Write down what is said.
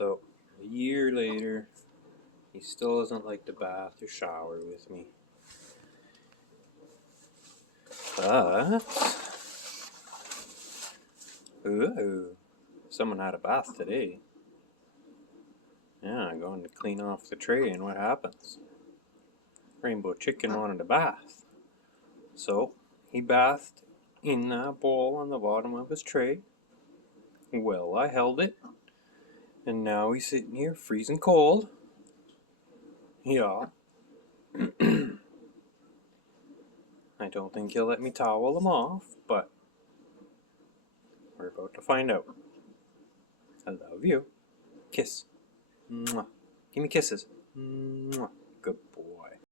So, a year later, he still doesn't like to bath or shower with me. But, ooh, someone had a bath today. Yeah, I'm going to clean off the tray, and what happens? Rainbow Chicken wanted a bath. So, he bathed in that bowl on the bottom of his tray. Well, I held it, and now he's sitting here freezing cold. Yeah. I don't think he'll let me towel him off, but we're about to find out. I love you. Kiss. Mwah. Give me kisses. Mwah. Good boy.